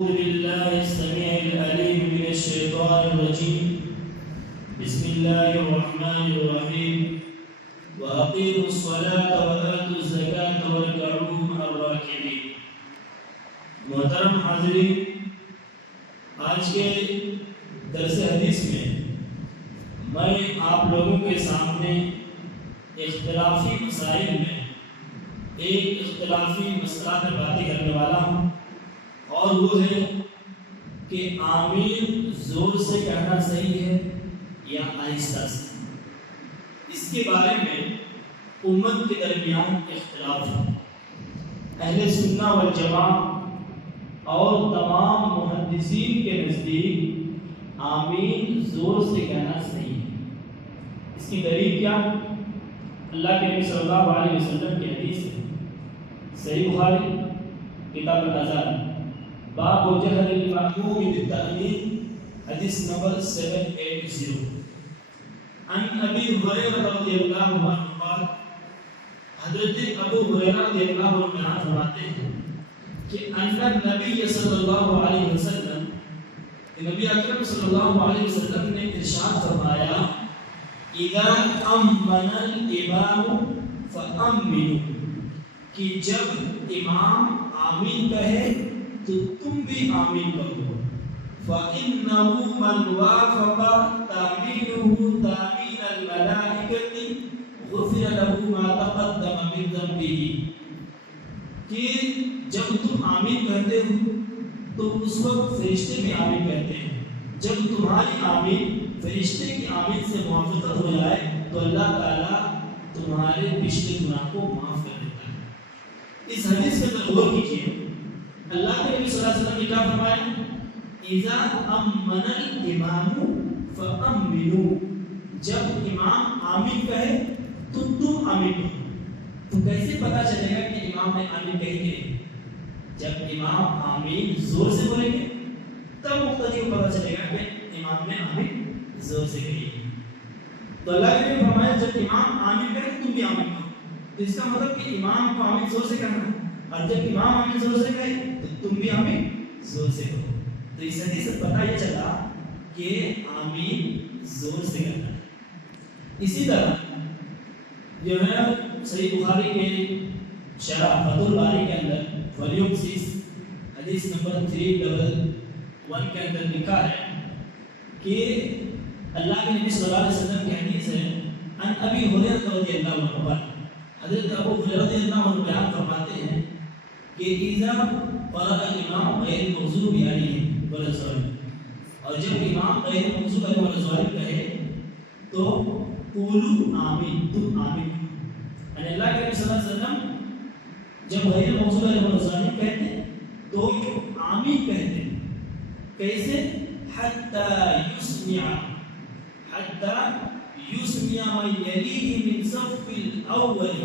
أعوذ بالله السميع العليم من الشيطان الرجيم. بسم الله الرحمن الرحيم. وأقيموا الصلاة وآتوا الزكاة واركعوا مع الراكعين. محترم حاضرین، آج کے درس حدیث میں میں آپ لوگوں کے سامنے اختلافی مسائل میں ایک اختلافی مسئلہ پر باتیں کرنے والا ہوں، اور وہ ہے کہ آمین زور سے کہنا صحیح ہے یا آہستہ سے۔ اس کے بارے میں امت کے درمیان اختلاف ہے۔ اہل سنہ والجماعت اور تمام محدثین کے نزدیک آمین زور سے کہنا صحیح ہے۔ اس کی دلیل کیا؟ اللہ کے نبی صلی اللہ علیہ وسلم کی حدیث ہے، صحیح بخاری کتاب الاذان، باب جہر المأموم بالتأمین، حدیث نمبر 780۔ عن ابی ہریرہ رضی اللہ عنہ قال، حضرت ابو ہریرہ رضی اللہ عنہ بیان فرماتے ہیں کہ ان النبی صلی اللہ علیہ وسلم، نبی اکرم صلی اللہ علیہ وسلم نے ارشاد فرمایا، اذا امن الامام فامنوا، کہ جب امام آمین کہے تو تم بھی آمین کہو۔ فَإِنَّهُ مَنْ وَافَقَ تَأْمِينُهُ تَأْمِينَ الْمَلَائِكَةِ غُفِرَ لَهُ مَا تَقَدَّمَ مِنْ ذَنبِهِ، کہ جب تم آمین کہتے ہو تو اس وقت فرشتے بھی آمین کہتے ہیں۔ جب تمہاری آمین فرشتے کی آمین سے موافقت ہو جائے تو اللہ تعالیٰ تمہارے پچھلے گناہ کو معاف کر دیتا ہے۔ اس حدیث کے اندر غور کیجیے، اللہ کے نبی صلی اللہ علیہ وسلم نے کیا فرمایا؟ اذا امن الامام فامنوا، جب امام آمین کہے تو تم آمین کہو۔ تو کیسے پتا چلے گا کہ امام نے آمین کہی کہ جب امام آمین زور سے بولیں گے تب مقتدی کو پتا چلے گا کہ امام نے آمین زور سے کہی۔ تو اللہ کے نبی نے فرمایا جب امام آمین کہے تم بھی آمین کہو۔ تو اس کا مطلب کہ امام کو آمین زور سے کہنا ہے، اور جب امام آمین زور سے کہے تو تم بھی آمین زور سے کہو۔ تو اس حدیث سے پتہ یہ چلا کہ آمین زور سے کرنا ہے۔ اسی طرح جو ہے صحیح بخاری کے شرح فتح الباری کے اندر والیوم 6 حدیث نمبر 311 کے اندر لکھا ہے کہ اللہ کے نبی صلی اللہ علیہ وسلم کی حدیث ہے، ان ابی ہریرہ رضی اللہ عنہ، حضرت ابو ہریرہ رضی اللہ عنہ بیان فرماتے ہیں کہ اذا قرأ الامام غیر المغضوب علیہم ولا الضالین، اور جب امام غیر المغضوب علیہم ولا الضالین کہے تو قولوا آمین، تم آمین کہو۔ یعنی اللہ کے نبی صلی اللہ علیہ وسلم جب غیر المغضوب علیہم ولا الضالین کہتے تو آمین کہتے۔ کیسے؟ حتی یسمع من یلیہ من صف الاول،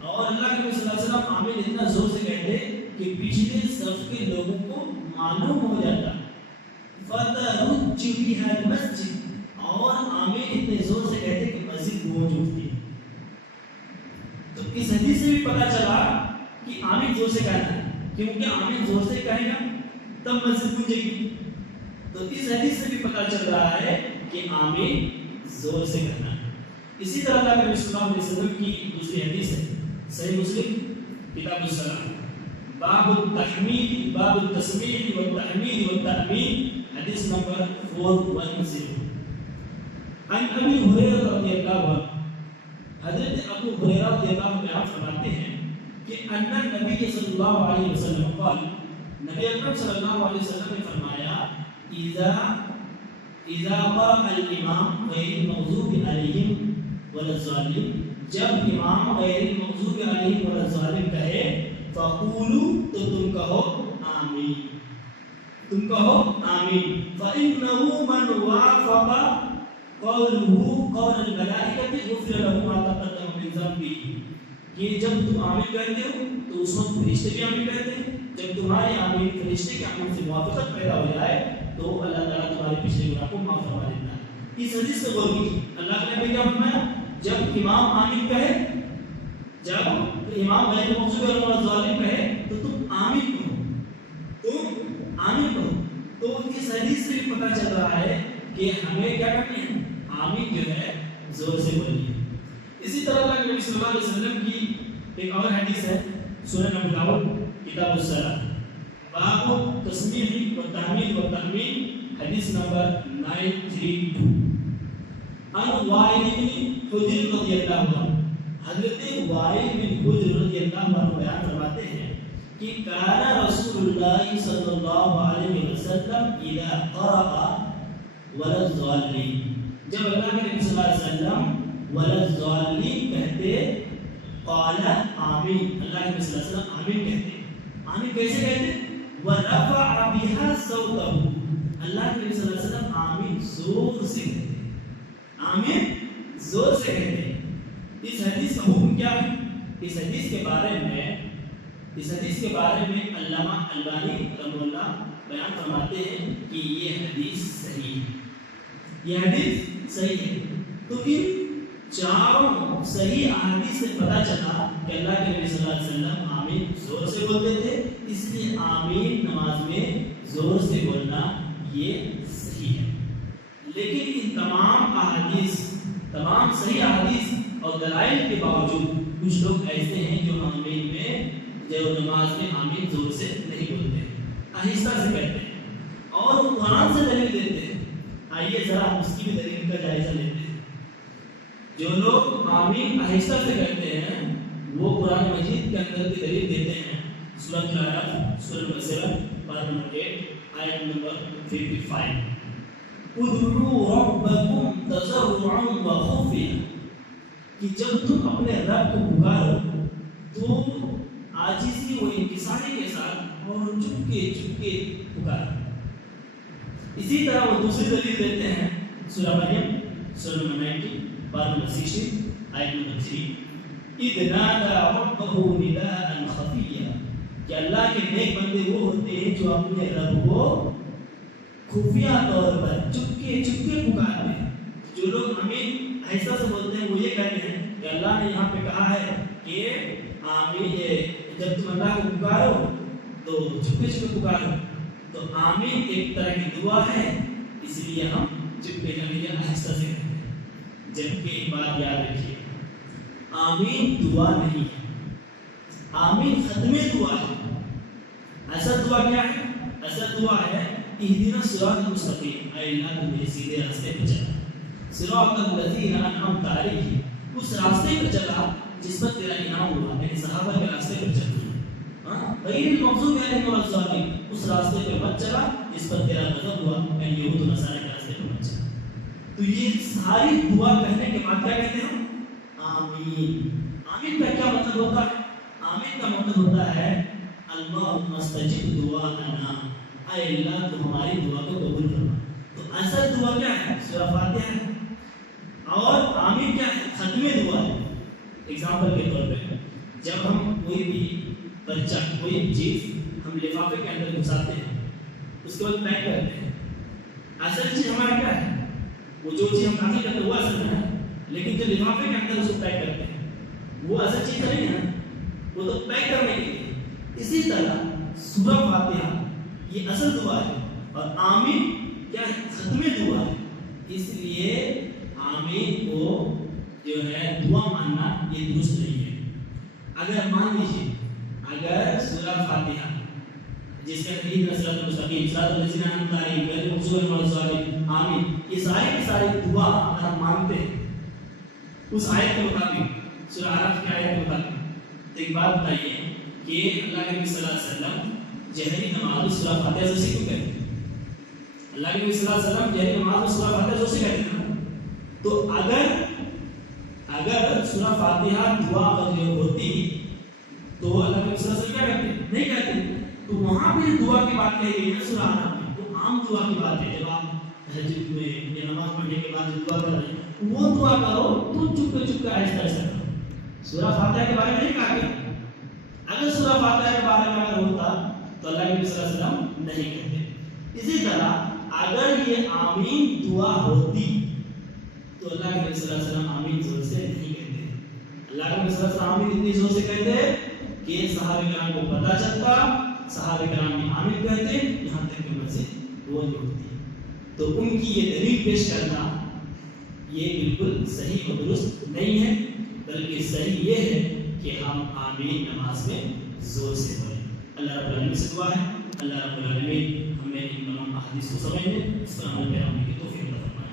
اور اللہ کے نبی صلی اللہ علیہ وسلم آمین اتنا زور سے کہتے کہ پچھلے صف کے لوگوں کو معلوم ہو جاتا۔ فَتَرُجُّ بِهَا الْمَسْجِدُ، اور آمین اتنے زور سے کہتے کہ مسجد گونج اٹھتی ہے۔ تو اس حدیث سے بھی پتہ چلا کہ آمین زور سے کہنا ہے، کیونکہ آمین زور سے کہے گا تب مسجد گونجے گی۔ تو اس حدیث سے بھی پتہ چل رہا ہے کہ آمین زور سے کرنا ہے۔ اسی طرح اللہ کے نبی صلی اللہ علیہ وسلم کی دوسری حدیث ہے، صحیح مسلم کتاب الصلاۃ، باب التحمید، باب التسمیع والتحمید والتأمین، حدیث نمبر 410۔ عن ابی ہریرہ رضی اللہ عنہ، حضرت ابو ہریرہ رضی اللہ عنہ بیان فرماتے ہیں کہ ان النبی صلی اللہ علیہ وسلم قال، نبی اکرم صلی اللہ علیہ وسلم نے فرمایا، اذا قرأ الامام غیر المغضوب علیہم ولا الضالین، جب امام غیر المغضوب علیہم ولا الضالین کہے فقولوا، تو تم کہو آمین، تم کہو آمین۔ فإنه من وافق قوله قول الملائکۃ غفر له ما تقدم من ذنبه، کہ جب تم آمین کہتے ہو تو اس وقت فرشتے بھی آمین کہتے ہیں۔ جب تمہاری آمین فرشتے کے آمین سے موافقت پیدا ہو جائے تو اللہ تعالیٰ تمہارے پچھلے گناہ کو معاف فرما دیتا ہے۔ اس حدیث سے غور کیجیے، اللہ کے نبی کیا فرمایا؟ جب امام آمین کہے، جب امام غیر المغضوب علیہم ولا الضالین کہے تو تم آمین کہو، تم آمین کہو. تو اس حدیث سے بھی پتہ چل رہا ہے کہ ہمیں کیا کرنی ہے؟ آمین جو ہے زور سے بولنی ہے. اسی طرح اللہ کے نبی صلی اللہ علیہ وسلم کی ایک اور حدیث ہے سنن ابو داؤد کتاب الصلاۃ باب تسمیح و تحمید و تحمید حدیث نمبر 932 ان وائل بن حجر رضی اللہ عنہ. حضرت وائل بن حجر رضی اللہ عنہ بیان فرماتے ہیں کہ کان رسول اللہ صلی اللہ علیہ وسلم اذا قرأ ولا الضالین، جب اللہ کے نبی صلی اللہ علیہ وسلم ولا الضالین کہتے قال آمین، اللہ کے نبی صلی اللہ علیہ وسلم آمین کہتے. آمین کیسے کہتے؟ ورفع بها صوته، اللہ کے نبی صلی اللہ علیہ وسلم آمین زور سے کہتے، آمین زور سے کہتے. اس حدیث کا حکم کیا ہے؟ اس حدیث کے بارے میں علامہ البانی رحمہ اللہ بیان فرماتے ہیں کہ یہ حدیث صحیح ہے، یہ حدیث صحیح ہے. تو ان چاروں صحیح احادیث سے پتہ چلا کہ اللہ کے نبی صلی اللہ علیہ وسلم آمین زور سے بولتے تھے، اس لیے آمین نماز میں زور سے بولنا یہ صحیح ہے. لیکن ان تمام احادیث، تمام صحیح احادیث اور دلائل کے باوجود کچھ لوگ ایسے ہیں جو آمین میں، جو نماز میں آمین زور سے نہیں بولتے ہیں، آہستہ سے کہتے ہیں اور وہ قرآن سے دلیل دیتے ہیں. آئیے ذرا ہم اس کی بھی دلیل کا جائزہ لیتے ہیں. جو لوگ آمین آہستہ سے کہتے ہیں وہ قرآن مجید کے اندر کی دلیل دیتے ہیں. سورۃ الاعراف سورہ نمبر 7 پارہ نمبر 8 آیت نمبر 55 ادعوا ربکم تضرعا وخفیا، کہ جب تم اپنے رب کو پکارو تو عاجزی و انکساری کے ساتھ اور چپ کے پکارو. اسی طرح وہ دوسری دلیل دیتے ہیں سورہ مریم سورہ نمبر 90 پارہ نمبر 16 آیت نمبر 3 اذ نادى ربه نداء خفیا، کہ اللہ کے نیک بندے وہ ہوتے ہیں جو اپنے رب کو خفیہ طور پر چپکے پکارتے ہیں. جو لوگ آمین ایسا سے بولتے ہیں وہ یہ کہتے ہیں کہ اللہ نے یہاں پہ کہا ہے کہ آمین جب تم اللہ کو پکارو تو چپکے پکارو. تو آمین ایک طرح کی دعا ہے، اس لیے ہم چپکے یا آہستہ سے کہتے ہیں. جبکہ ایک بات یاد رکھیے، آمین دعا نہیں ہے، آمین ختم دعا ہے. اصل دعا کیا ہے؟ اصل دعا ہے اہدنا الصراط المستقیم، اے اللہ تو مجھے سیدھے راستے پہ چلا، صراط الذین انعمت علیہم، اس راستے پہ چلا جس پر تیرا انعام ہوا، یعنی صحابہ کے راستے پہ چلا. غیر المغضوب علیہم ولا الضالین، اس راستے پہ مت چلا جس پر تیرا غضب ہوا، یعنی یہود و نصارہ کے راستے پہ مت چلا. تو یہ ساری دعا کہنے کے بعد کیا کہتے ہیں؟ آمین. آمین کا کیا مطلب ہوتا ہے؟ آمین کا مطلب ہوتا ہے اللہم استجب دعاءنا، اے اللہ تو ہماری دعا کو قبول فرما. تو اصل دعا کیا ہے؟ سورہ فاتحہ ہے. اور آمین کیا ہے؟ ختم دعا ہے. ایگزامپل کے طور پہ جب ہم کوئی بھی پرچہ، کوئی بھی چیز ہم لفافے کے اندر گھساتے ہیں، اس کے بعد پیک کرتے ہیں، اصل چیز ہمارا کیا ہے؟ وہ جو چیز ہم داخل کرتے ہیں وہ اصل ہے، لیکن جو لفافے کے اندر اس کو پیک کرتے ہیں وہ اصل چیز نہیں ہے، وہ تو پیک کرنے کے لیے. اسی طرح سورہ فاتحہ یہ اصل دعا ہے اور آمین کیا ہے؟ ختم دعا ہے. اس لیے آمین کو جو ہے دعا ماننا یہ درست نہیں ہے. اگر مان لیجیے اگر سورہ فاتحہ جس کا اہدنا الصراط المستقیم صراط الذین انعمت علیہم غیر المغضوب علیہم ولا الضالین آمین، یہ ساری کی ساری دعا اگر ہم مانتے ہیں اس آیت کے مطابق، سورہ اعراف کی آیت کے مطابق، تو ایک بات بتائیے کہ اللہ کے نبی صلی اللہ علیہ وسلم جہری نماز سورہ فاتحہ سے کیوں کہتے ہیں؟ اللہ کے نبی صلی اللہ علیہ وسلم جہری نماز سورہ فاتحہ سے کہتے ہیں. تو اگر سورہ فاتحہ دعا ہوتی تو اللہ کے نبی صلی اللہ علیہ وسلم کیا کرتے؟ نہیں کہتے. تو وہاں پہ دعا کی بات کہی گئی ہے سورہ اعراف میں، تو عام دعا کی بات ہے. جب آپ تہجد میں یا نماز پڑھنے کے بعد دعا کر رہے ہیں وہ دعا کرو تو چپ کے آہستہ آہستہ کرو. سورہ فاتحہ کے بارے میں نہیں کہا گیا. اگر سورہ فاتحہ کے بارے میں اگر ہوتا تو اللہ کے نبی صلی اللہ علیہ وسلم نہیں کہتے. اسی طرح اگر یہ آمین دعا ہوتی تو اللہ کے نبی صلی اللہ علیہ وسلم آمین زور سے نہیں کہتے. اللہ کے نبی صلی اللہ علیہ وسلم آمین اتنی زور سے کہتے کہ صحابہ کرام کو پتہ چلتا، صحابہ کرام نے آمین کہتے ہیں یہاں تک کہ ان سے بول اٹھتی ہے. تو ان کی یہ دلیل پیش کرنا یہ بالکل صحیح و درست نہیں ہے، بلکہ صحیح یہ ہے کہ ہم آمین نماز میں زور سے پڑھیں. اللہ رب العالمین سے دعا ہے اللہ رب العالمین ہمیں ان تمام احادیث کو سمجھنے اس پر عمل پیرا ہونے کی توفیق عطا فرمائے.